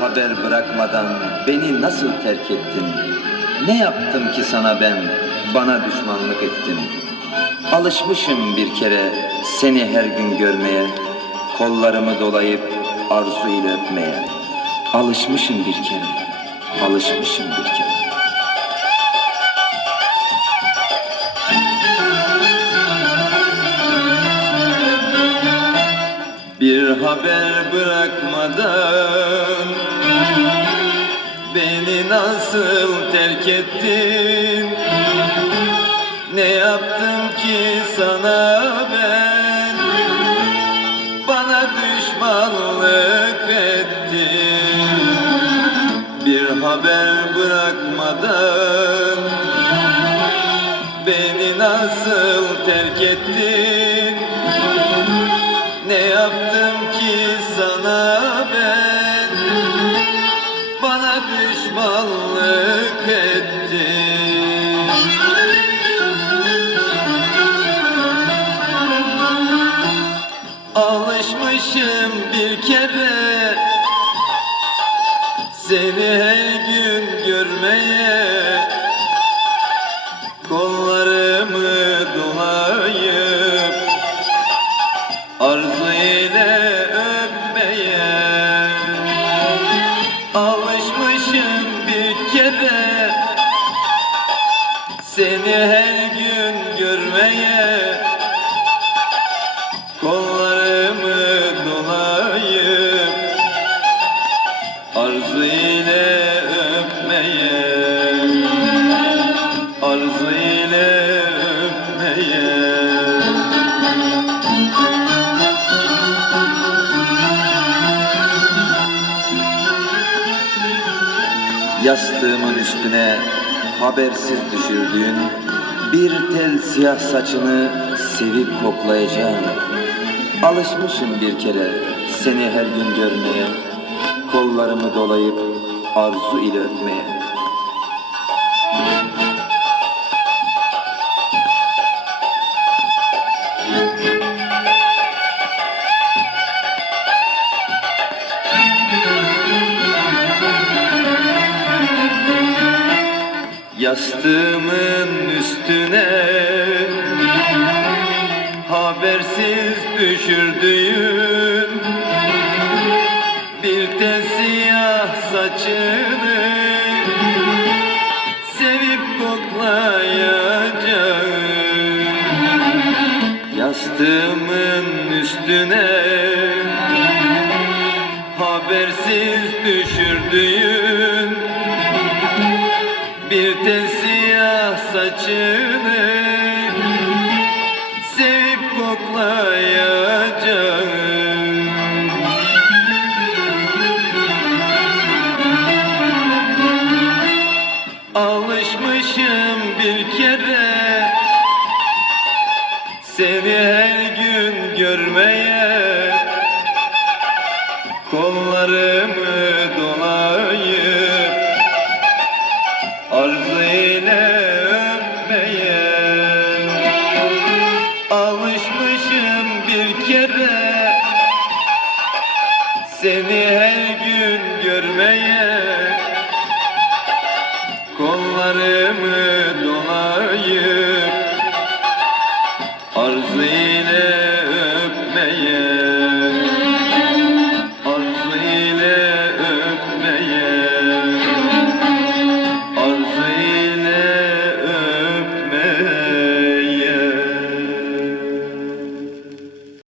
haber bırakmadan beni nasıl terk ettin? Ne yaptım ki sana ben, bana düşmanlık ettin? Alışmışım bir kere seni her gün görmeye, kollarımı dolayıp arzu ile öpmeye. Alışmışım bir kere, alışmışım bir kere. Bir haber bırakmadan nasıl terk ettin? Ne yaptım ki sana ben? Bana düşmanlık ettin. Bir haber bırakmadan Beni nasıl terk ettin Alışmışım bir kere. Seni Arzu ile öpmeye Arzu ile öpmeye Yastığımın üstüne habersiz düşürdüğün bir tel siyah saçını sevip koklayacağım. Alışmışım bir kere seni her gün görmeye, kollarımı dolayıp arzu ile öpmeye. Yastığımın üstüne habersiz düşürdüğün saçını sevip koklayacağım. Yastığımın üstüne habersiz düşürdüğün bir tel siyah saçını Alışmışım bir kere. Seni her gün görmeye kollarımı dolayıp arzu ile öpmeye. Alışmışım bir kere. Seni her gün görmeye in it.